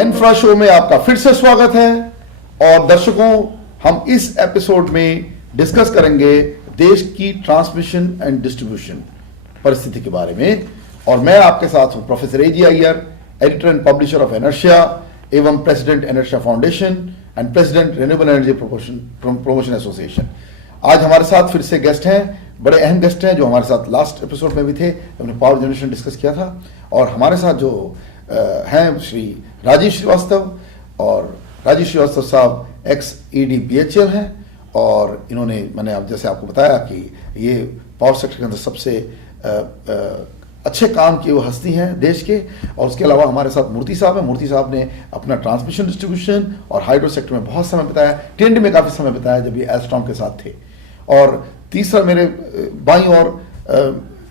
Infra show में आपका फिर से स्वागत है। और दर्शकों, हम इस एपिसोड में डिस्कस करेंगे देश की ट्रांसमिशन एंड डिस्ट्रीब्यूशन परिस्थिति के बारे में। और मैं आपके साथ हूं professor A G Iyer, editor and publisher of Enertia एवं president Enertia foundation and president renewable energy promotion association. आज हमारे साथ फिर से गेस्ट हैं, बड़े अहम गेस्ट हैं जो हमारे साथ लास्ट एपिसोड में भी थे, हमने पावर जनरेशन डिस्कस किया था। और हमारे साथ जो हैं श्री राजीव श्रीवास्तव, और राजीव श्रीवास्तव साहब एक्स ईडी बीएचएल हैं, और इन्होंने मैंने अब जैसे आपको बताया कि ये पावर सेक्टर के अंदर सबसे अच्छे काम किए वो हस्ती हैं देश के। और उसके अलावा हमारे साथ मूर्ति साहब हैं। मूर्ति साहब ने अपना ट्रांसमिशन, डिस्ट्रीब्यूशन और हाइड्रो सेक्टर में बहुत समय बिताया, टीएनडी में काफ़ी समय बिताया जब ये एस्ट्रॉम के साथ थे। और तीसरा मेरे बाईं ओर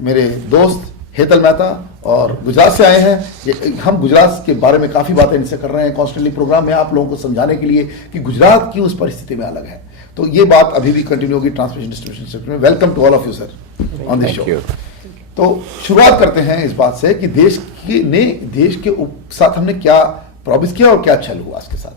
मेरे दोस्त हेतल मेहता और गुजरात से आए हैं। हम गुजरात के बारे में काफ़ी बातें इनसे कर रहे हैं कॉन्स्टेंटली प्रोग्राम में, आप लोगों को समझाने के लिए कि गुजरात क्यों उस परिस्थिति में अलग है। तो ये बात अभी भी कंटिन्यू होगी ट्रांसमिशन डिस्ट्रीब्यूशन सेक्टर में। Welcome to all of you sir on this show. तो शुरुआत करते हैं इस बात से कि देश के साथ हमने क्या प्रॉमिस किया और क्या छल हुआ इसके साथ।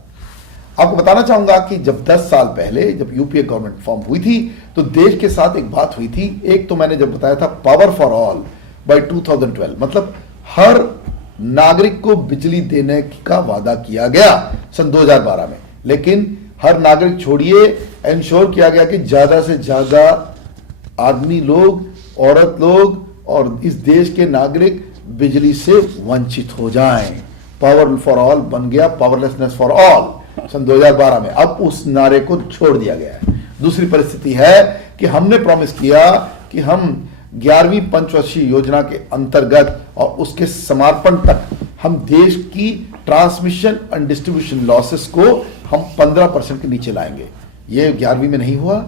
आपको बताना चाहूंगा कि जब 10 साल पहले जब यूपीए गवर्नमेंट फॉर्म हुई थी तो देश के साथ एक बात हुई थी। एक तो मैंने जब बताया था पावर फॉर ऑल बाय 2012, मतलब हर नागरिक को बिजली देने का वादा किया गया सन 2012 में। लेकिन हर नागरिक छोड़िए, इंश्योर किया गया कि ज्यादा से ज्यादा आदमी लोग, औरत लोग और इस देश के नागरिक बिजली से वंचित हो जाएं। पावर फॉर ऑल बन गया पावरलेसनेस फॉर ऑल सन 2012 में। अब उस नारे को छोड़ दिया गया है। दूसरी परिस्थिति है कि हमने प्रॉमिस किया कि हम 11वीं पंचवर्षीय योजना के अंतर्गत और उसके समर्पण तक हम देश की ट्रांसमिशन एंड डिस्ट्रीब्यूशन लॉसेस को हम 15% के नीचे लाएंगे। ये 11वीं में नहीं हुआ,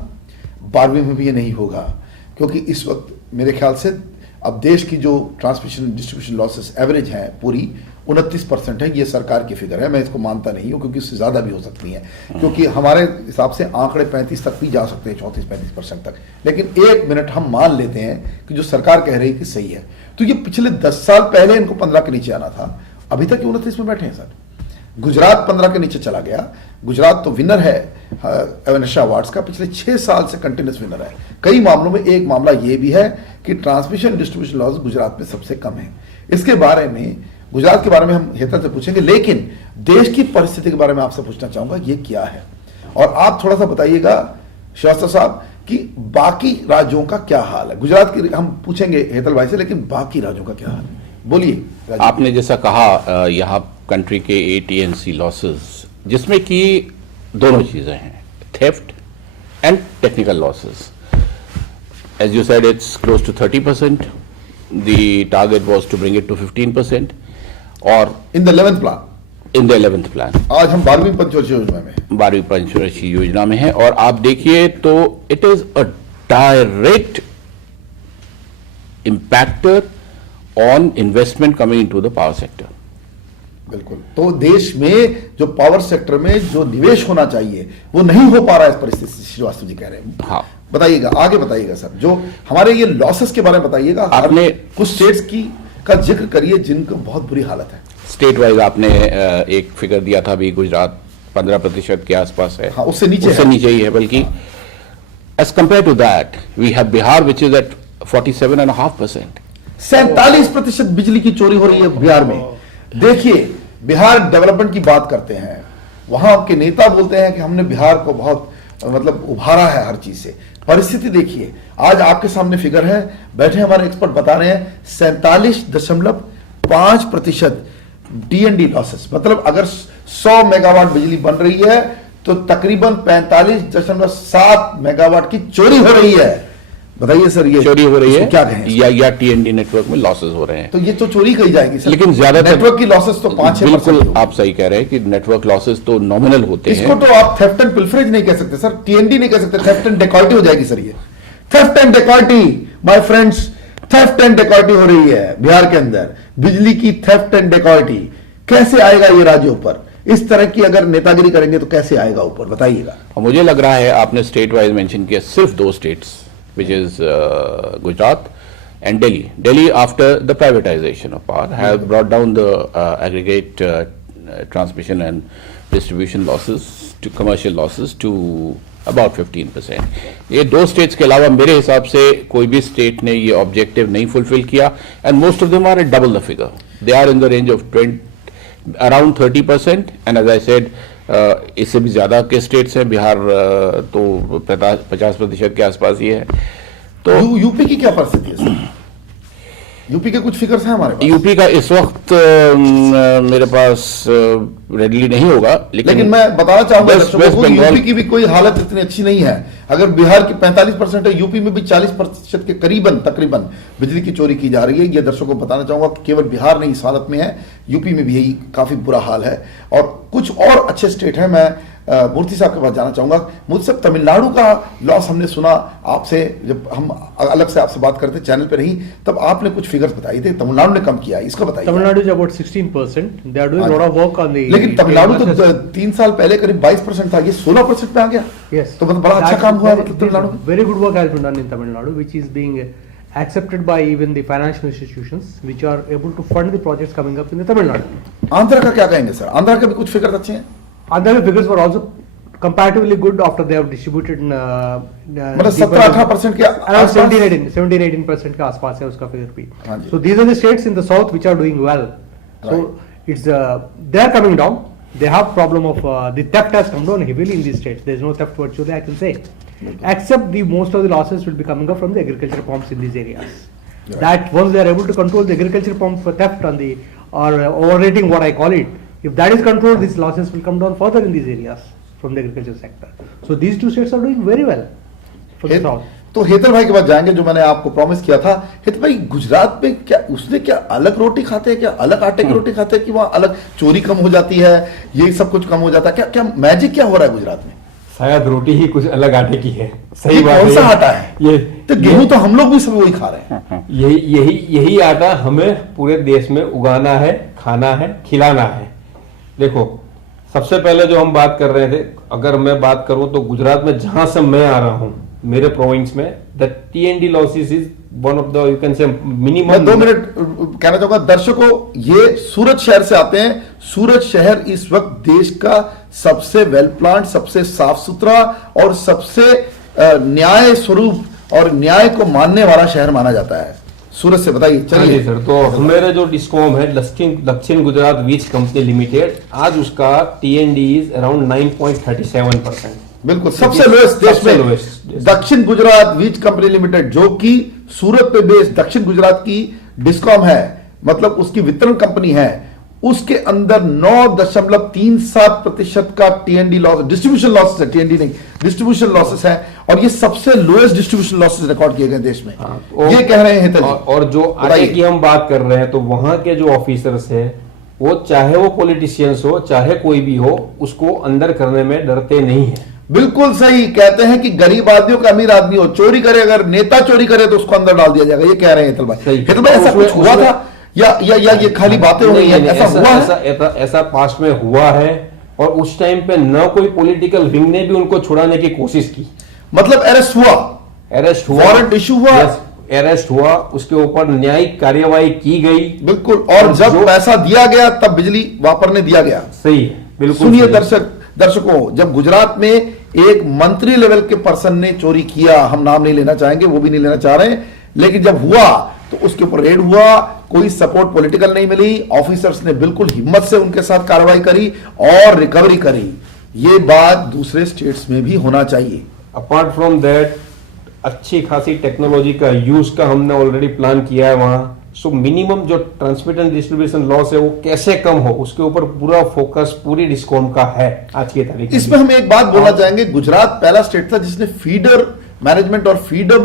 12वीं में भी ये नहीं होगा, क्योंकि इस वक्त मेरे ख्याल से अब देश की जो ट्रांसमिशन डिस्ट्रीब्यूशन लॉसेस एवरेज हैं पूरी 29% है। ये सरकार की फिगर है, मैं इसको मानता नहीं हूँ क्योंकि इससे ज़्यादा भी हो सकती है, क्योंकि हमारे हिसाब से आंकड़े 35 तक भी जा सकते हैं, 34-35% तक। लेकिन एक मिनट हम मान लेते हैं कि जो सरकार कह रही है कि सही है। तो ये पिछले 10 साल पहले इनको 15 के नीचे आना था, अभी तक 29 में बैठे हैं सर। गुजरात 15 के नीचे चला गया। गुजरात तो विनर है एनर्शिया अवार्ड्स का, पिछले 6 साल से कंटिन्यूस विनर है। कई मामलों में एक मामला ये भी है कि ट्रांसमिशन डिस्ट्रीब्यूशन लॉस गुजरात में सबसे कम है। इसके बारे में, गुजरात के बारे में हम हेतल से पूछेंगे, लेकिन देश की परिस्थिति के बारे में आपसे पूछना चाहूंगा ये क्या है। और आप थोड़ा सा बताइएगा श्रीवास्तव साहब कि बाकी राज्यों का क्या हाल है। गुजरात की हम पूछेंगे हेतल भाई से, लेकिन बाकी राज्यों का क्या हाल है, बोलिए। आपने जैसा कहा यहाँ कंट्री के AT&C लॉसेस, जिसमें कि दोनों चीजें हैं, theft and technical losses. As you said it's close to 30%. The target was to bring it to 15%. और in the 11th plan, in the 11th plan आज हम 12वीं पंचवर्षीय योजना में, 12वीं पंचवर्षीय योजना में है। और आप देखिए तो it is a direct impactor on investment coming into the power sector. बिल्कुल। तो देश में जो पावर सेक्टर में जो निवेश होना चाहिए वो नहीं हो पा रहा है इस परिस्थिति से, श्रीवास्तव जी कह रहे हैं। हाँ, बताइएगा, आगे बताइएगा सर। जो हमारे ये लॉसेस के बारे में बताइएगा। आपने कुछ स्टेट्स की का जिक्र करिए जिनको बहुत बुरी हालत है। स्टेट वाइज आपने एक फिगर दिया था अभी, गुजरात 15% के आसपास है। हाँ, उससे नीचे ही है। बल्कि as compare to that we have Bihar which is at 47.5%। 47% बिजली की चोरी हो रही है बिहार में। देखिए, बिहार डेवलपमेंट की बात करते हैं, वहां के नेता बोलते हैं कि हमने बिहार को बहुत मतलब उभारा है हर चीज से। परिस्थिति देखिए, आज आपके सामने फिगर है, बैठे हमारे एक्सपर्ट बता रहे हैं 47.5% टीएनडी लॉसेस। मतलब अगर 100 मेगावाट बिजली बन रही है तो तकरीबन 45.7 मेगावाट की चोरी हो रही है। बताइए सर, ये चोरी हो रही है क्या कहें, या टीएनडी नेटवर्क में लॉसेस हो रहे हैं। तो ये तो चोरी कही जाएगी सर। लेकिन ज्यादा नेटवर्क की लॉसेस तो 5-6%। बिल्कुल आप सही कह रहे हैं कि नेटवर्क लॉसेस तो नॉमिनल होते हैं। इसको तो आप थेफ्ट एंड पिल्फरेज नहीं कह सकते सर, टीएनडी नहीं कह सकते, थेफ्ट एंड डेकॉइटी हो जाएगी सर। ये theft and dacoity, my friends, theft and dacoity हो रही है बिहार के अंदर। बिजली की थेफ्ट एंड डेकॉइटी कैसे आएगा ये राज्यों पर? इस तरह की अगर नेतागिरी करेंगे तो कैसे आएगा ऊपर, बताइएगा। मुझे लग रहा है आपने स्टेट वाइज मेंशन किया सिर्फ 2 states, which is Gujarat and Delhi. Delhi, after the privatization of power, have brought down the aggregate transmission and distribution losses to commercial losses to about 15%. ये दो states के अलावा मेरे हिसाब से कोई भी state ने ये objective नहीं fulfill किया, and most of them are at double the figure. They are in the range of around 30%, and as I said, इससे भी ज़्यादा के states हैं, बिहार तो 50% के आसपास ही है. तो यूपी की क्या परिस्थिति है सर? यूपी के कुछ फिगर्स हैं हमारे पास? यूपी का इस वक्त मेरे पास रेडली नहीं होगा, लेकिन मैं बताना चाहूंगा यूपी की भी कोई हालत इतनी अच्छी नहीं है. अगर बिहार की 45% है, यूपी में भी 40% के तकरीबन बिजली की चोरी की जा रही है. ये दर्शकों को बताना चाहूंगा कि केवल बिहार नहीं इस हालत में है, यूपी में भी यही काफी बुरा हाल है. और कुछ और अच्छे स्टेट हैं. मैं मूर्ति साहब के पास जाना चाहूंगा. मूर्ति साहब, तमिलनाडु का लॉस हमने सुना आपसे, जब हम अलग से आपसे बात करते चैनल पे नहीं, तब आपने कुछ फिगर्स बताई थे. तमिलनाडु ने कम किया, इसका बताइए. Tamil Nadu is about 16%. They are doing lot of work on the. लेकिन तमिलनाडु तो 3 साल पहले करीब 22% था, ये 16% पे आ गया. यस, तो मतलब बड़ा अच्छा काम हुआ है मतलब तमिलनाडु में. Very good work has been done in Tamil Nadu, which is being accepted by even the financial institutions which are able to fund the projects coming up in the Tamil Nadu. Andhra का क्या कहेंगे सर? आंध्र के भी कुछ फिगर्स अच्छे हैं? Andhra figures were also comparatively good after they have distributed. मतलब 17-18% के around 17-18% के आसपास है उसका फिगर भी. So these are the states in the south which are doing well. So it's they are coming down. They have problem of the theft has come down heavily in these states. There is no theft virtually, I can say, except the most of the losses will be coming up from the agriculture reforms in these areas. Right. That once they are able to control the agriculture reform for theft on the or overrating, what I call it, if that is controlled, these losses will come down further in these areas from the agriculture sector. So these two states are doing very well for the south. तो हेतल भाई के पास जाएंगे, जो मैंने आपको promise किया था. हेतल भाई, गुजरात में क्या उसने क्या अलग रोटी खाते हैं, क्या अलग आटे की रोटी खाते हैं, कि वहाँ अलग चोरी कम हो जाती है, ये सब कुछ कम हो जाता है? क्या क्या मैजिक क्या हो रहा है गुजरात में? शायद रोटी ही कुछ अलग आटे की है. सही बात है. कौन सा आटा है ये? तो गेहूं तो हम लोग भी सब वही खा रहे हैं. यही आटा हमें पूरे देश में उगाना है, खाना है, खिलाना है. देखो, सबसे पहले जो हम बात कर रहे थे, अगर मैं बात करूं तो गुजरात में जहां से मैं आ रहा हूं, मेरे प्रोविंस में, the TND losses is one of the, you can say minimum. 2 minute कहना चाहूंगा दर्शकों, ये सूरत शहर से आते हैं. सूरत शहर इस वक्त देश का सबसे वेल प्लान्ड, सबसे साफ सुथरा और सबसे न्याय स्वरूप और न्याय को मानने वाला शहर माना जाता है. सूरत से बताइए. चलिए सर. तो मेरे जो डिस्कॉम है दक्षिण गुजरात वीज कंपनी लिमिटेड, आज उसका TND इज अराउंड 9.37%. बिल्कुल सबसे लोएस्ट देश में दक्षिण गुजरात वीज कंपनी लिमिटेड, जो कि सूरत पे बेस्ड दक्षिण गुजरात की डिस्कॉम है, मतलब उसकी वितरण कंपनी है, उसके अंदर 9.37% का TND लॉस, डिस्ट्रीब्यूशन लॉसेस है, TND नहीं, डिस्ट्रीब्यूशन लॉसेस है. और ये सबसे लोएस्ट डिस्ट्रीब्यूशन लॉसेस रिकॉर्ड किए गए देश में. ये कह रहे हैं. और जो आगे की हम बात कर रहे हैं, तो वहां के जो ऑफिसर्स है, वो चाहे वो पॉलिटिशियंस हो, चाहे कोई भी हो, उसको अंदर करने में डरते नहीं है. बिल्कुल सही कहते हैं कि गरीब आदमी का अमीर आदमी हो, चोरी करे, अगर नेता चोरी करे तो उसको अंदर डाल दिया जाएगा. ये कह रहे हैं हितल भाई. हितल भाई, ऐसा कुछ हुआ था या ये खाली बातें हो रही हैं? ऐसा हुआ है? ऐसा पास्ट में हुआ है, और उस टाइम पे न कोई पॉलिटिकल विंग ने भी उनको छुड़ाने की कोशिश की. मतलब अरेस्ट हुआ, वारंट इशू हुआ, अरेस्ट हुआ, उसके ऊपर न्यायिक कार्यवाही की गई. बिल्कुल. और जब पैसा दिया गया तब बिजली वापरने दिया गया. सही है, बिल्कुल. सुनिए दर्शकों, जब गुजरात में एक मंत्री लेवल के पर्सन ने चोरी किया, हम नाम नहीं लेना चाहेंगे, वो भी नहीं लेना चाह रहे, लेकिन जब हुआ तो उसके ऊपर रेड हुआ, कोई सपोर्ट पॉलिटिकल नहीं मिली, ऑफिसर्स ने बिल्कुल हिम्मत से उनके साथ कार्रवाई करी और रिकवरी करी. ये बात दूसरे स्टेट्स में भी होना चाहिए. अपार्ट फ्रॉम दैट, अच्छी खासी टेक्नोलॉजी का यूज का हमने ऑलरेडी प्लान किया है वहां. सो मिनिमम जो ट्रांसमिट एंड डिस्ट्रीब्यूशन लॉस है वो कैसे कम हो, उसके ऊपर पूरा फोकस पूरी डिस्कॉम का है आज की तारीख. इसमें हम एक बात बोलना चाहेंगे, गुजरात पहला स्टेट था जिसने फीडर मैनेजमेंट और फीडर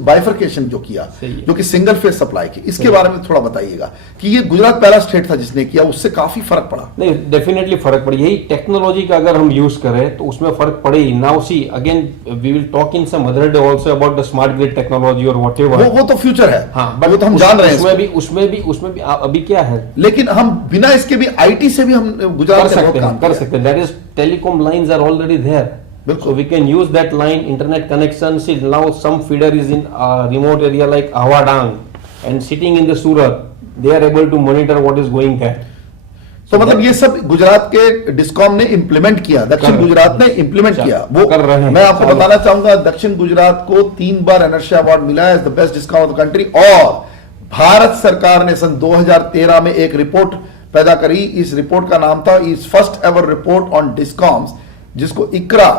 बाइफरकेशन जो किया, जो कि सिंगल फेज सप्लाई की. इसके बारे में थोड़ा बताइएगा कि ये गुजरात पहला स्टेट था जिसने किया, उससे काफी फर्क पड़ा. नहीं, डेफिनेटली फर्क पड़ा. यही टेक्नोलॉजी का अगर हम यूज करें तो उसमें फर्क पड़े ही. Now see again we will talk in some other day also about the smart grid technology और व्हाटएवर. वो तो फ्यूचर है. हाँ, वो तो हम जान रहे हैं. उसमें भी अभी क्या है, लेकिन हम बिना इसके भी आईटी से भी हम गुजरात कर सकते हैं. That is telecom lines are already there. So we can use that line, internet connection. See, now some feeder is in a remote area like Awadang and sitting in the Surat, they are able to monitor what is going there. तो मतलब ये सब गुजरात के discom ने implement किया, दक्षिण गुजरात ने implement किया वो कर रहे हैं। मैं आपको बताना चाहूंगा, दक्षिण गुजरात को 3 बार एनर्शिया अवार्ड मिला है as the best discom of the country. और भारत सरकार ने सन 2013 में एक रिपोर्ट पैदा करी, इस रिपोर्ट का नाम था is first ever report on discoms, जिसको इकरा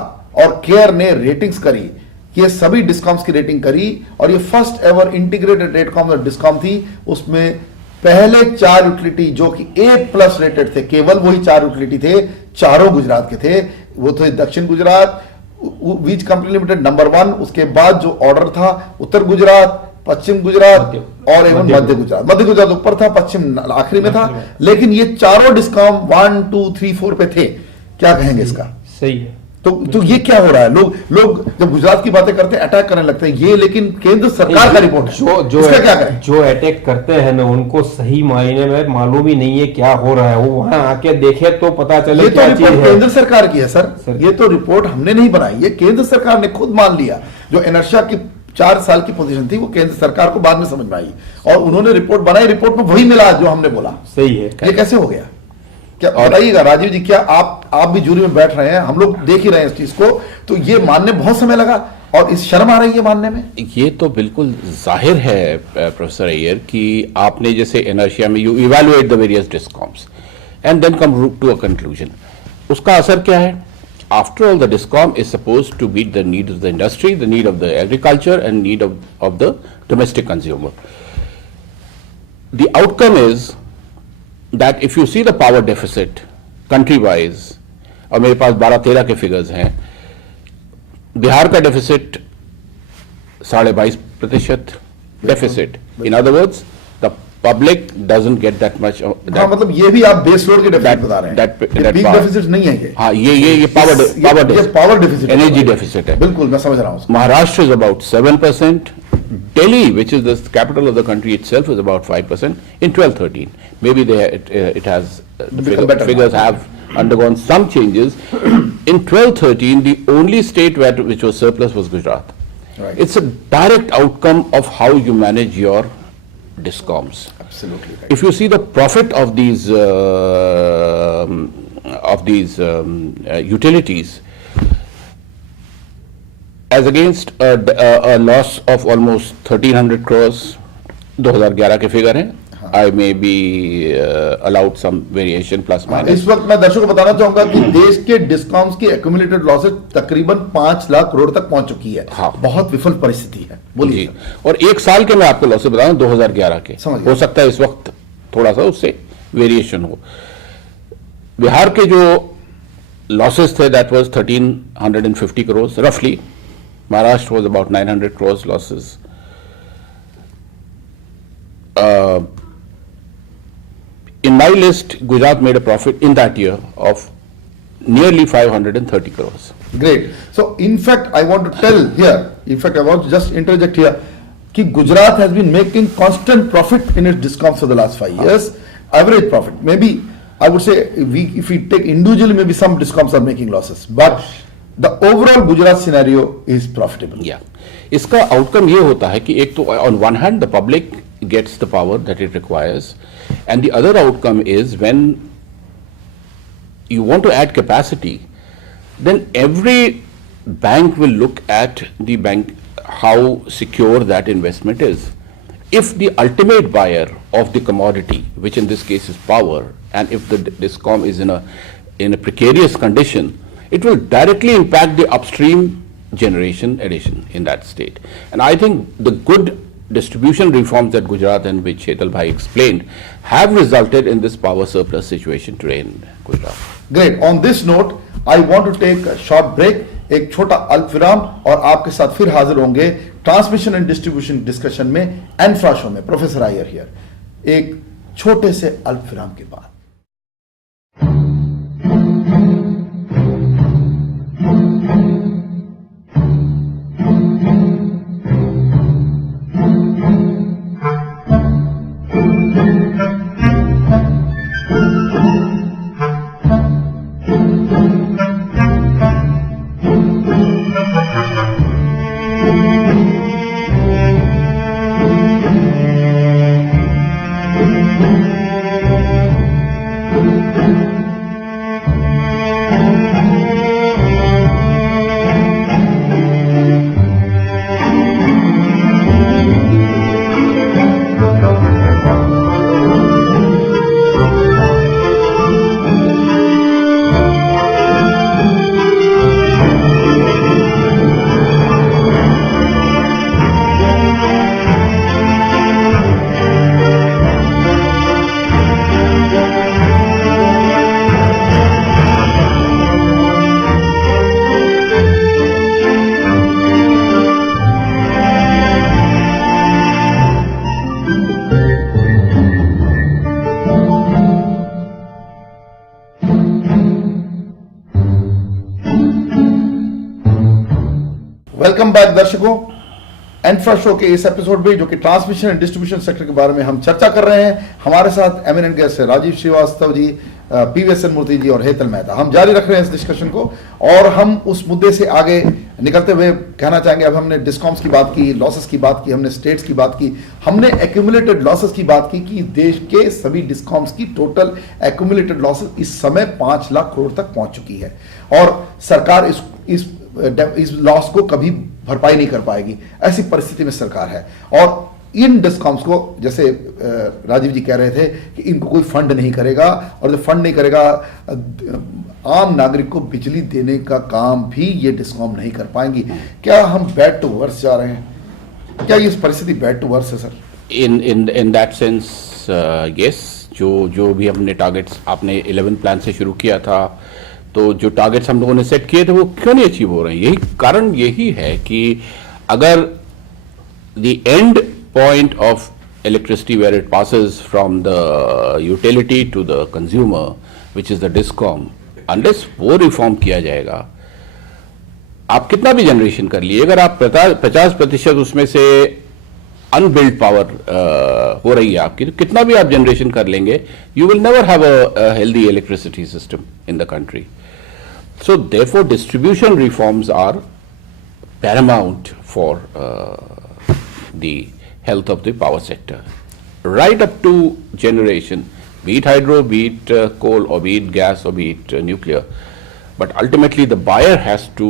और केयर ने रेटिंग्स करी। ये सभी डिस्कॉम्स की रेटिंग करी और ये फर्स्ट एवर इंटीग्रेटेड रेटकॉम और डिस्कॉम थी। उसमें पहले 4 यूटिलिटी जो कि A+ रेटेड थे, केवल वही 4 यूटिलिटी थे, चारों गुजरात के थे। वो थे दक्षिण गुजरात, वीज कंपनी लिमिटेड नंबर 1, उसके बाद जो ऑर्डर था उत्तर गुजरात, पश्चिम गुजरात और एवं मध्य गुजरात। मध्य गुजरात ऊपर था, पश्चिम आखिरी में था, लेकिन ये चारों डिस्कॉम 1, 2, 3, 4 पे थे। क्या कहेंगे इसका? सही है। तो ये क्या हो रहा है? लोग जब गुजरात की बातें करते हैं अटैक करने लगते हैं, ये लेकिन केंद्र सरकार का रिपोर्ट है, इसका क्या करें? जो अटैक करते हैं ना, उनको सही मायने में मालूम ही नहीं है क्या हो रहा है। वो वहां आके देखे तो पता चले ये तो क्या चीज रिपोर्ट है। केंद्र सरकार की है सर, ये तो रिपोर्ट हमने नहीं बनाई, ये केंद्र सरकार ने खुद मान लिया। जो इनर्शिया की 4 साल की पोजीशन थी वो केंद्र सरकार को बाद में समझ में आई और उन्होंने रिपोर्ट बनाई, रिपोर्ट में वही मिला जो हमने बोला। सही है। ये कैसे हो गया? क्या बताइएगा राजीव जी, क्या आप भी जूरी में बैठ रहे हैं, हम लोग देख ही रहे हैं इस चीज को, तो ये मानने बहुत समय लगा और इस शर्म आ रही है मानने में। ये तो बिल्कुल जाहिर है प्रोफेसर अय्यर कि आपने जैसे इनर्शिया में you evaluate the various discoms and then come to a conclusion. उसका असर क्या है? After all, the DISCOM is supposed to meet the needs of the industry, the need of the agriculture and need of the domestic consumer. The outcome is that if you see the power deficit country-wise, और मेरे पास 12-13 के figures हैं, बिहार का deficit 22.5% deficit. In other words the public doesn't get that much. हाँ, मतलब ये भी आप बेस लोड के डेफिसिट बता रहे हैं, पीक डेफिसिट नहीं है ये। हाँ, ये पावर डेफिसिट, एनर्जी डेफिसिट है। बिल्कुल, मैं समझ रहा हूँ। Maharashtra is about 7%. Delhi, which is the capital of the country itself, is about 5% in 12-13. Maybe it has the figures have undergone some changes. In 12-13, the only state which was surplus was Gujarat. Right. It's a direct outcome of how you manage your DISCOMs. Absolutely right. If you see the profit of these utilities, as against a loss of almost 1300 crores, 2011 के figure हैं। I may be allowed some variation plus minus. इस वक्त मैं दर्शकों को बताना चाहूंगा कि देश के डिस्कॉम्स की एक्यूमुलेटेड लॉसेज तकरीबन 5 लाख करोड़ तक पहुंच चुकी है। हाँ। बहुत विफल परिस्थिति है। बोलिए। और 1 साल के मैं आपको लॉसेज बता रहा हूं 2011 के। समझ गया। हो सकता है इस वक्त थोड़ा सा उससे वेरिएशन हो। बिहार के जो लॉसेज थे दैट वाज 1350 crores रफली। Maharashtra was about 900 crores losses. In my list, Gujarat made a profit in that year of nearly 530 crores. Great. So, in fact, I want to tell here, in fact, I want to just interject here, कि Gujarat has been making constant profit in its DISCOMs for the last 5 years, average profit. Maybe, I would say, if we take individually, maybe some DISCOMs are making losses, but the overall Gujarat scenario is profitable. Yeah. इसका outcome ये होता है कि एक तो on one hand the public gets the power that it requires, and the other outcome is when you want to add capacity, then every bank will look at the bank how secure that investment is. If the ultimate buyer of the commodity, which in this case is power, and if the DISCOM is in a precarious condition, it will directly impact the upstream generation addition in that state. And I think the good distribution reforms that Gujarat and which Shetal Bhai explained have resulted in this power surplus situation today in Gujarat. Great. On this note, I want to take a short break. एक छोटा अल्प विराम और आपके साथ फिर हाजिर होंगे ट्रांसमिशन एंड डिस्ट्रीब्यूशन डिस्कशन में एनफ्रा शो में। Professor Iyer here. एक छोटे से अल्प विराम के बाद। वेलकम बैक दर्शकों, एंफ्रा शो के इस एपिसोड में जो कि ट्रांसमिशन एंड डिस्ट्रीब्यूशन सेक्टर के बारे में हम चर्चा कर रहे हैं। हमारे साथ एमिनेंट गेस्ट है राजीव श्रीवास्तव जी, पीवीएसएन मूर्ति जी और हेतल मेहता। हम जारी रख रहे हैं इस डिस्कशन को और हम उस मुद्दे से आगे निकलते हुए कहना चाहेंगे, अब हमने डिस्कॉम्स की बात की, लॉसेस की बात की, हमने स्टेट्स की बात की, हमने एक्यूमुलेटेड लॉसेस की बात की कि देश के सभी डिस्कॉम्स की टोटल एक्यूमुलेटेड लॉसेस इस समय 5 लाख करोड़ तक पहुंच चुकी है और सरकार इस लॉस को कभी भरपाई नहीं कर पाएगी। ऐसी परिस्थिति में सरकार है और इन डिस्कॉम्स को, जैसे राजीव जी कह रहे थे कि इनको कोई फंड नहीं करेगा और जो फंड नहीं करेगा आम नागरिक को बिजली देने का काम भी ये डिस्कॉम नहीं कर पाएंगी। क्या हम बैड टू वर्स जा रहे हैं? क्या ये परिस्थिति बैड टू वर्स है sir? In that sense yes, जो भी हमने टारगेट्स, आपने 11 प्लान से शुरू किया था, तो जो टारगेट्स हम लोगों ने सेट किए थे वो क्यों नहीं अचीव हो रहे हैं? यही कारण यही है कि अगर the end point of electricity where it passes from the utility to the consumer, which is the DISCOM, unless वो रिफॉर्म किया जाएगा, आप कितना भी जनरेशन कर लिए, अगर आप 50% उसमें से अनबिल्ड पावर हो रही है आपकी, तो कितना भी आप जनरेशन कर लेंगे, you will never have a healthy electricity system in the country. So therefore distribution reforms are paramount for the health of the power sector, right up to generation, be it hydro, be it coal, or be it gas, or be it nuclear. But ultimately, the buyer has to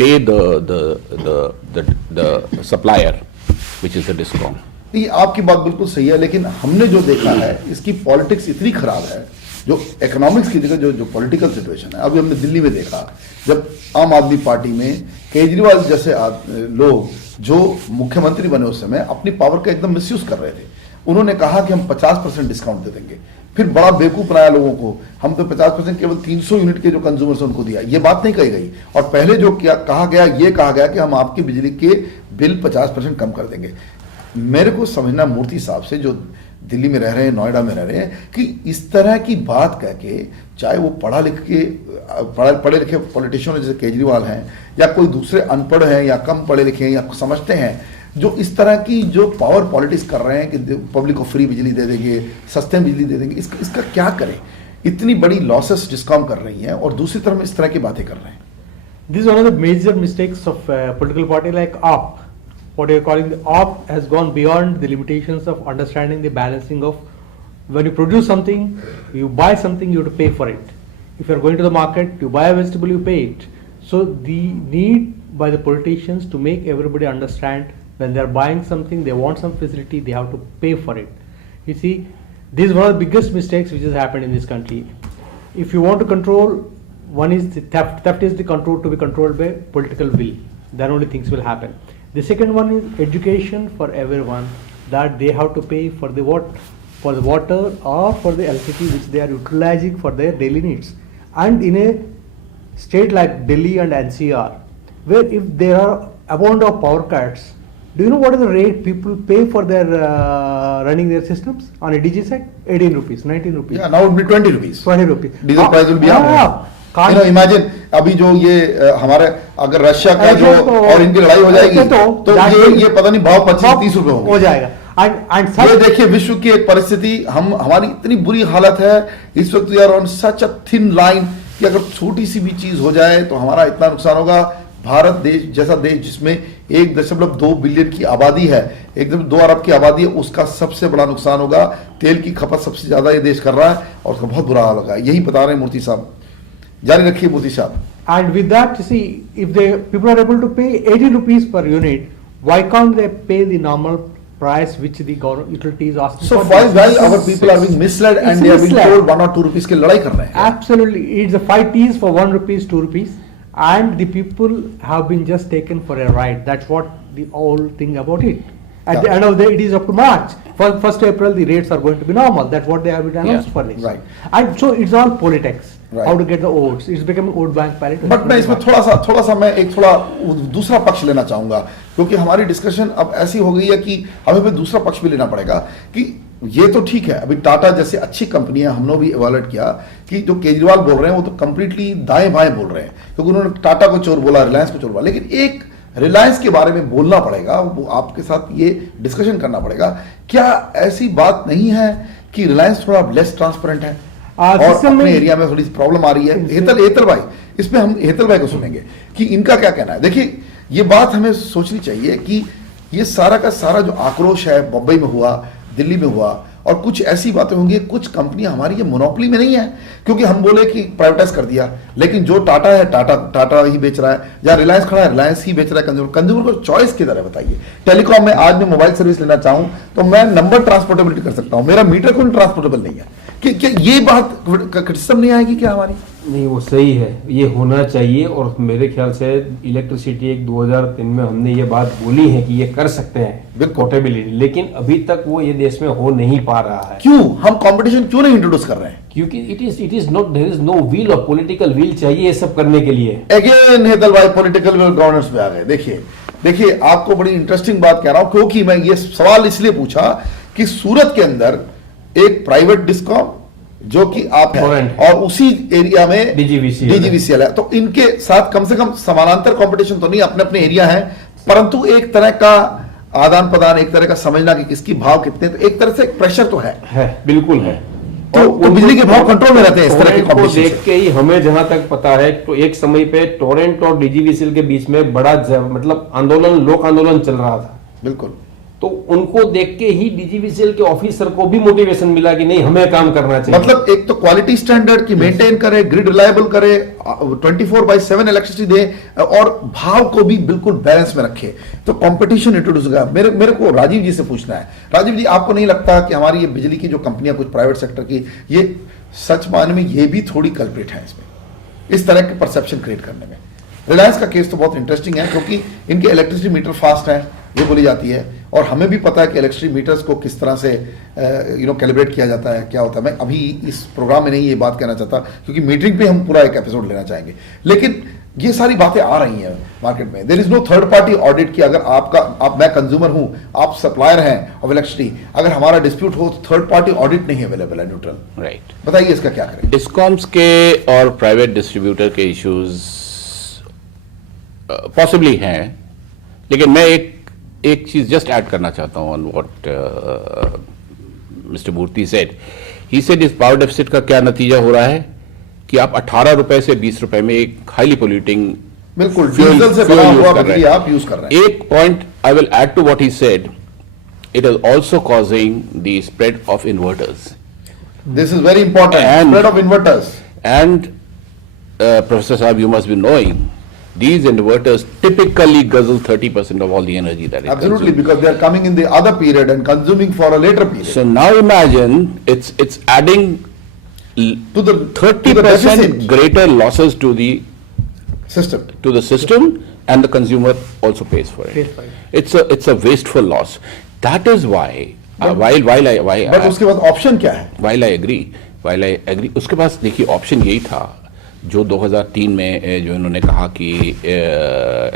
pay the supplier, which is the DISCOM. नहीं, आपकी बात बिल्कुल सही है, लेकिन हमने जो देखा है इसकी पॉलिटिक्स इतनी खराब है, जो इकोनॉमिक्स की जगह जो पॉलिटिकल सिचुएशन है। अभी हमने दिल्ली में देखा, जब आम आदमी पार्टी में केजरीवाल जैसे लोग जो मुख्यमंत्री बने उस समय अपनी पावर का एकदम मिसयूज कर रहे थे। उन्होंने कहा कि हम 50% डिस्काउंट दे देंगे, फिर बड़ा बेवकूफ बनाया लोगों को, हम तो 50% केवल 300 यूनिट के जो कंज्यूमर्स उनको दिया। ये बात नहीं कही गई और पहले जो कहा गया कि हम आपकी बिजली के बिल 50% कम कर देंगे। मेरे को समझना मूर्ति साहब से, जो दिल्ली में रह रहे हैं, नोएडा में रह रहे हैं, कि इस तरह की बात कह के, चाहे वो पढ़े लिखे पॉलिटिशियन जैसे केजरीवाल हैं या कोई दूसरे अनपढ़ हैं या कम पढ़े लिखे हैं या समझते हैं, जो इस तरह की जो पावर पॉलिटिक्स कर रहे हैं कि पब्लिक को फ्री बिजली दे देंगे, सस्ते बिजली दे देंगे, इसका क्या करें? इतनी बड़ी लॉसेस डिस्कॉम कर रही हैं और दूसरी तरफ इस तरह की बातें कर रहे हैं। This is one of the major mistakes of a political party like AAP. What you're calling the AAP has gone beyond the limitations of understanding the balancing of when you produce something, you buy something, you have to pay for it. If you're going to the market, you buy a vegetable, you pay it. So the need by the politicians to make everybody understand when they're buying something, they want some facility, they have to pay for it. You see, this is one of the biggest mistakes which has happened in this country. If you want to control, one is the theft. Theft is the control to be controlled by political will. Then only things will happen. The second one is education for everyone, that they have to pay for the water or for the electricity which they are utilizing for their daily needs. And in a state like Delhi and NCR, where if there are amount of power cuts, do you know what is the rate people pay for their running their systems on a DG side? 18 rupees, 19 rupees. Yeah, now it will be 20 rupees. 20 rupees. Diesel price will be up. Can't- You know, imagine अभी जो ये हमारे अगर Russia का जो और इनकी लड़ाई हो जाएगी तो ये पता नहीं भाव 25-30 रुपए हो जाएगा। ये देखिए विश्व की एक परिस्थिति, हमारी इतनी बुरी हालत है इस वक्त, यार on such a thin line कि अगर छोटी सी भी चीज हो जाए तो हमारा इतना नुकसान होगा। भारत देश जैसा देश जिसमें 1.2 बिलियन की आबादी है, 1.2 अरब की आबादी है, उसका सबसे बड़ा नुकसान होगा। तेल की खपत सबसे ज्यादा ये देश कर रहा है और उसका बहुत बुरा हाल होगा। यही बता रहे हैं मूर्ति साहब। जारी रखिए मूर्ति साहब। And with that, you see, if the people are able to pay 80 rupees per unit, why can't they pay the normal price which the government utilities asking So for? why our people are being misled and they are being told 1 or 2 rupees की लड़ाई कर रहे हैं? Absolutely, it's the fight is for 1 rupees, 2 rupees, and the people have been just taken for a ride. That's what the whole thing about it. At the end of the day, it is up to March. For 1st April, the rates are going to be normal. That's what they have been announced for this. Right. And so it's all politics. Right. How to get the votes. It's becoming vote bank parity. But मैं इसमें थोड़ा सा मैं एक थोड़ा दूसरा पक्ष लेना चाहूंगा, क्योंकि हमारी डिस्कशन अब ऐसी हो गई है कि हमें फिर दूसरा पक्ष भी लेना पड़ेगा कि ये तो ठीक है, अभी टाटा जैसे अच्छी कंपनियां हमने भी इवैल्यूएट किया कि जो केजरीवाल बोल रहे हैं वो तो कंप्लीटली दाएं बाएं बोल रहे हैं, क्योंकि उन्होंने टाटा को चोर बोला, रिलायंस को चोर बोला, लेकिन एक रिलायंस के बारे में बोलना पड़ेगा, वो आपके साथ ये डिस्कशन करना पड़ेगा, क्या ऐसी बात नहीं है कि रिलायंस थोड़ा लेस ट्रांसपेरेंट है और अपने एरिया में थोड़ी प्रॉब्लम आ रही है? हेतल भाई, इसमें हम हेतल भाई को सुनेंगे कि इनका क्या कहना है। देखिए, ये बात हमें सोचनी चाहिए कि ये सारा का सारा जो आक्रोश है बम्बई में हुआ, दिल्ली में हुआ, और कुछ ऐसी बातें होंगी, कुछ कंपनियां हमारी ये मोनोपोली में नहीं है, क्योंकि हम बोले कि प्राइवेटाइज कर दिया, लेकिन जो टाटा है टाटा ही बेच रहा है, जहां रिलायंस खड़ा है रिलायंस ही बेच रहा है। कंज्यूमर को चॉइस किधर है बताइए? टेलीकॉम में आज मैं मोबाइल सर्विस लेना चाहूं तो मैं नंबर ट्रांसपोर्टेबिलिटी कर सकता हूं, मेरा मीटर कोई ट्रांसपोर्टेबल नहीं है। क्या ये बात क्रिटिसिज्म नहीं आएगी क्या हमारी? नहीं, वो सही है, ये होना चाहिए। और मेरे ख्याल से इलेक्ट्रिसिटी एक 2003 में हमने ये बात बोली है कि ये कर सकते हैं पोर्टेबिलिटी, लेकिन अभी तक वो ये देश में हो नहीं पा रहा है। क्यों? हम कंपटीशन क्यों नहीं इंट्रोड्यूस कर रहे हैं? क्योंकि it is not, there is no wheel of political wheel चाहिए ये सब करने के लिए। अगेन हेतल भाई पॉलिटिकल गवर्नेंस में आ गए। देखिए आपको बड़ी इंटरेस्टिंग बात कह रहा हूं, क्योंकि मैं ये सवाल इसलिए पूछा कि सूरत के अंदर एक प्राइवेट डिस्कॉम जो कि आप हैं और उसी एरिया में डीजीवीसीएल है, तो इनके साथ कम से कम समानांतर कंपटीशन तो नहीं, अपने अपने एरिया है, परंतु एक तरह का आदान प्रदान, एक तरह का समझना कि किसकी भाव कितने, तो एक तरह से एक प्रेशर तो है बिल्कुल है। तो बिजली के भाव कंट्रोल में रहते हैं इस तरह के कंपटीशन देख के ही हमें जहां तक पता है तो एक समय पे टोरेंट और डीजीवीसीएल के बीच में बड़ा मतलब आंदोलन, लोक आंदोलन चल रहा था। बिल्कुल, तो उनको देख के ही डीजीवीसीएल के ऑफिसर को भी मोटिवेशन मिला कि नहीं, हमें काम करना चाहिए। मतलब एक तो क्वालिटी स्टैंडर्ड की मेंटेन करे, ग्रिड रिलायबल करे, 24/7 इलेक्ट्रिसिटी दे और भाव को भी बिल्कुल बैलेंस में रखे, तो कंपटीशन इंट्रोड्यूस होगा। मेरे को राजीव जी से पूछना है, राजीव जी आपको नहीं लगता कि हमारी ये बिजली की जो कंपनियां कुछ प्राइवेट सेक्टर की, ये सच मायने में ये भी थोड़ी कल्प्रिट है इसमें, इस तरह के परसेप्शन क्रिएट करने में? रिलायंस का केस तो बहुत इंटरेस्टिंग है, क्योंकि इनके इलेक्ट्रिसिटी मीटर फास्ट है ये बोली जाती है, और हमें भी पता है कि इलेक्ट्रिसिटी मीटर्स को किस तरह से कैलिब्रेट किया जाता है, क्या होता है। मैं अभी इस प्रोग्राम में नहीं ये बात कहना चाहता, क्योंकि मीटरिंग पे हम पूरा एक एपिसोड लेना चाहेंगे, लेकिन ये सारी बातें आ रही हैं मार्केट में। There is no third party audit की, अगर मैं कंज्यूमर हूं, आप सप्लायर हैं ऑफ इलेक्ट्रिसिटी, अगर हमारा डिस्प्यूट हो तो थर्ड पार्टी ऑडिट नहीं अवेलेबल है, न्यूट्रल। राइट, बताइए इसका क्या करें? डिस्कॉम्स के और प्राइवेट डिस्ट्रीब्यूटर के इश्यूज पॉसिबली हैं, लेकिन मैं एक चीज जस्ट ऐड करना चाहता हूं on what mister Murthy said. He said इस पावर डेफिसिट का क्या नतीजा हो रहा है कि आप 18 रुपए से 20 रुपए में एक हाईली पोल्यूटिंग बिल्कुल डीजल से बना हुआ बिजली आप यूज कर रहे हैं। एक point I will add to what he said, it is also causing the spread of inverters. This is very important, spread of inverters. And professor साहब, you must be knowing these inverters typically guzzle 30% of all the energy that it absolutely consumes. Because they are coming in the other period and consuming for a later period. So now imagine it's adding to the 30% greater losses to the system, and the consumer also pays for it. It's a wasteful loss. That is why but उसके बाद option क्या है? while I agree उसके पास देखिए option यही था जो 2003 में जो इन्होंने कहा कि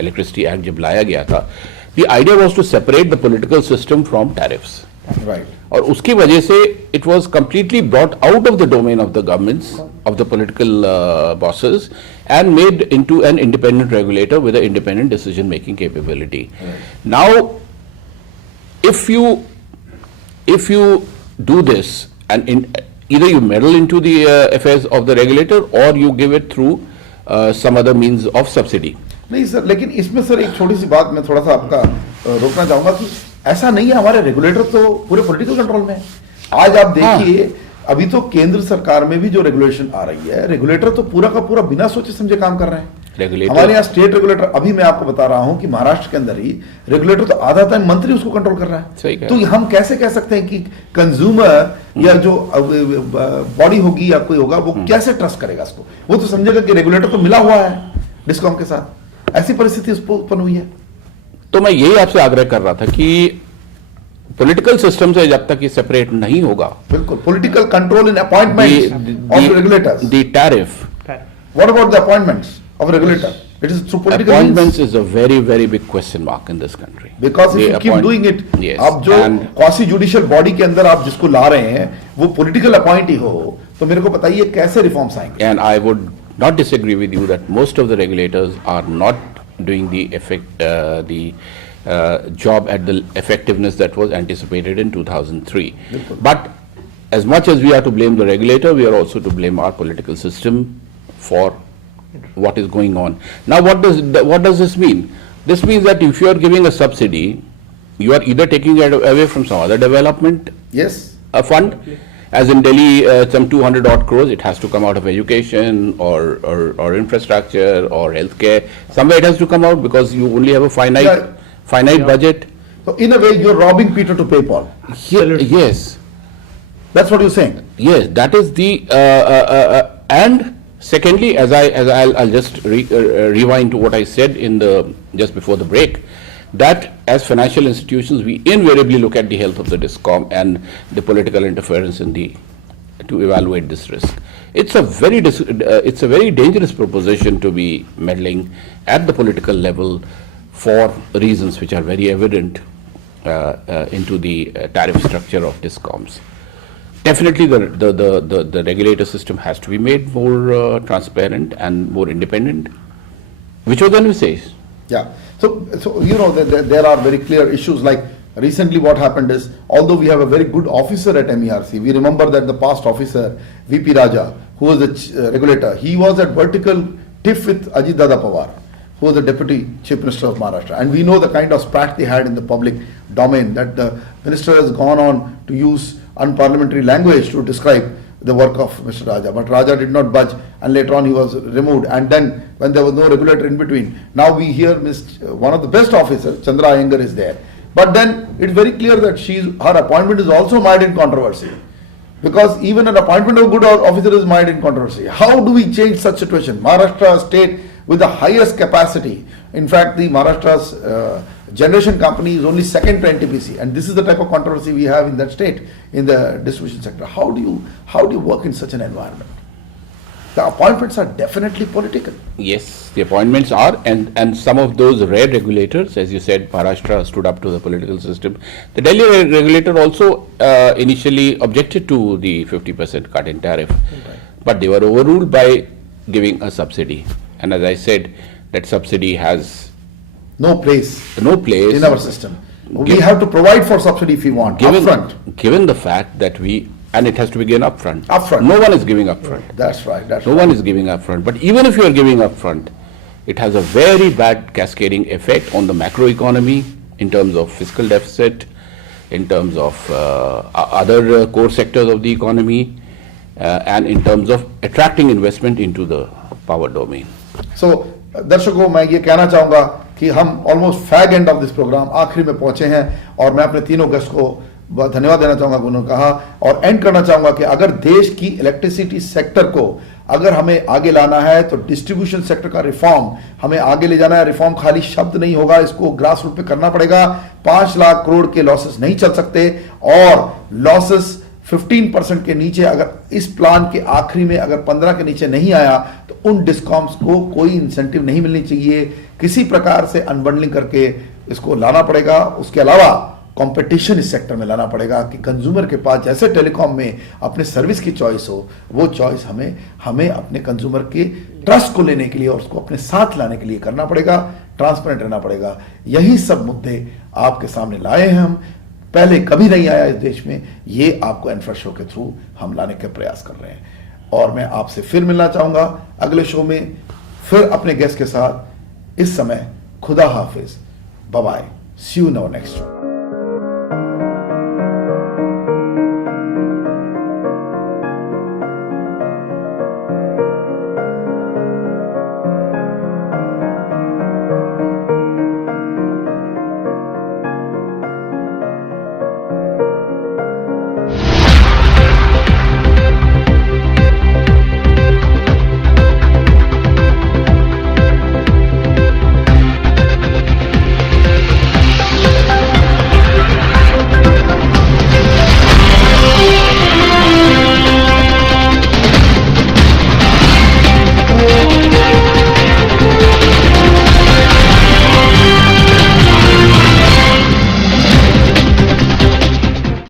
इलेक्ट्रिसिटी एक्ट जब लाया गया था, the idea was to separate the political system from tariffs, right, और उसकी वजह से it was completely brought out of the domain of the governments, of the political bosses, and made into an independent regulator with a independent decision making capability. Now if you do this and either you meddle into the affairs of the regulator or you give it through some other means of subsidy. नहीं sir, लेकिन इसमें sir एक छोटी सी बात मैं थोड़ा सा आपका रोकना चाहूंगा कि ऐसा नहीं है, हमारे रेगुलेटर तो पूरे पॉलिटिकल कंट्रोल में है। आज आप देखिए, अभी तो केंद्र सरकार में भी जो रेगुलेशन आ रही है, रेगुलेटर तो पूरा का पूरा बिना सोचे समझे काम कर रहे हैं। हमारे यहाँ स्टेट रेगुलेटर, अभी मैं आपको बता रहा हूं कि महाराष्ट्र के अंदर ही रेगुलेटर तो आधा टाइम मंत्री उसको कंट्रोल कर रहा है। तो हम कैसे कह सकते हैं कि कंज्यूमर या जो बॉडी होगी या कोई होगा वो कैसे ट्रस्ट करेगा इसको? वो तो समझेगा कि रेगुलेटर तो मिला हुआ है डिस्कॉम के साथ। ऐसी परिस्थिति उत्पन्न हुई है। तो मैं यही आपसे आग्रह कर रहा था कि पॉलिटिकल सिस्टम से जब तक ये सेपरेट नहीं होगा, बिल्कुल political control in appointment of regulators, the tariff, what about the appointments of regulator? It is through political Appointments means. is a very, very big question mark in this country. Because if They you keep appoint- doing it, Yes, आप जो and quasi judicial body के अंदर आप जिसको ला रहे हैं वो political appointee हो, तो मेरे को बताइए कैसे रिफॉर्म्स आएंगे? And I would not disagree with you that most of the regulators are not doing the job at the effectiveness that was anticipated in 2003. But as much as we are to blame the regulator, we are also to blame our political system for what is going on. Now, what does this mean? This means that if you are giving a subsidy, you are either taking it away from some other development Yes. fund, as in Delhi, some 200 odd crores, it has to come out of education or infrastructure or healthcare. Somewhere it has to come out because you only have a finite budget. So in a way, you're robbing Peter to pay Paul. Yes, That's what you're saying. yes, that is the, and secondly, I'll just rewind to what I said just before the break, that as financial institutions, we invariably look at the health of the DISCOM and the political interference to evaluate this risk. It's a very dangerous proposition to be meddling at the political level for reasons which are very evident into the tariff structure of DISCOMs. Definitely, the regulator system has to be made more transparent and more independent. Which was then we say? Yeah. So you know, there are very clear issues like recently what happened is, although we have a very good officer at MERC, we remember that the past officer, VP Raja, who was the regulator, he was at vertical tiff with Ajit Dada Pawar, who was the Deputy Chief Minister of Maharashtra. And we know the kind of spat they had in the public domain, that the minister has gone on to use unparliamentary language to describe the work of Mr. Raja. But Raja did not budge, and later on he was removed. And then when there was no regulator in between, now we hear one of the best officers, Chandra Iyengar, is there. But then it's very clear that her appointment is also mired in controversy. Because even an appointment of good officer is mired in controversy. How do we change such situation? Maharashtra state with the highest capacity. In fact, the Maharashtra's generation company is only second to NTPC, and this is the type of controversy we have in that state in the distribution sector. How do you work in such an environment? The appointments are definitely political. Yes, the appointments are, and some of those rare regulators, as you said, Maharashtra stood up to the political system. The Delhi regulator also initially objected to the 50% cut in tariff, but they were overruled by giving a subsidy. And as I said, that subsidy has no place in our system. We have to provide for subsidy if we want, upfront. Given the fact that and it has to be given upfront. Upfront. No one is giving upfront. That's right. No one is giving upfront. But even if you are giving upfront, it has a very bad cascading effect on the macroeconomy in terms of fiscal deficit, in terms of other core sectors of the economy, and in terms of attracting investment into the power domain. So, दर्शकों, मैं ये कहना चाहूँगा कि हम almost fag end of this program आखिरी में पहुंचे हैं, और मैं अपने तीनों गेस्ट को धन्यवाद देना चाहूँगा उन्होंने कहा, और एंड करना चाहूँगा कि अगर देश की इलेक्ट्रिसिटी सेक्टर को अगर हमें आगे लाना है तो डिस्ट्रीब्यूशन सेक्टर का रिफॉर्म हमें आगे ले जाना है. रिफॉर्म खाली शब्द नहीं होगा, इसको ग्रास रूट पे करना पड़ेगा. 5 लाख करोड़ के लॉसेस नहीं चल सकते, और लॉसेस 15% के नीचे, अगर इस प्लान के आखिरी में अगर 15 के नीचे नहीं आया तो उन डिस्कॉम्स को कोई इंसेंटिव नहीं मिलनी चाहिए. किसी प्रकार से अनबंडलिंग करके इसको लाना पड़ेगा. उसके अलावा कंपटीशन इस सेक्टर में लाना पड़ेगा कि कंज्यूमर के पास जैसे टेलीकॉम में अपने सर्विस की चॉइस हो, वो चॉइस हमें अपने कंज्यूमर के ट्रस्ट को लेने के लिए और उसको अपने साथ लाने के लिए करना पड़ेगा. ट्रांसपेरेंट रहना पड़ेगा. यही सब मुद्दे आपके सामने लाए हैं हम. पहले कभी नहीं आया इस देश में, ये आपको एनफर शो के थ्रू हम लाने के प्रयास कर रहे हैं. और मैं आपसे फिर मिलना चाहूंगा अगले शो में, फिर अपने गेस्ट के साथ. इस समय खुदा हाफिज, bye bye, see you now next.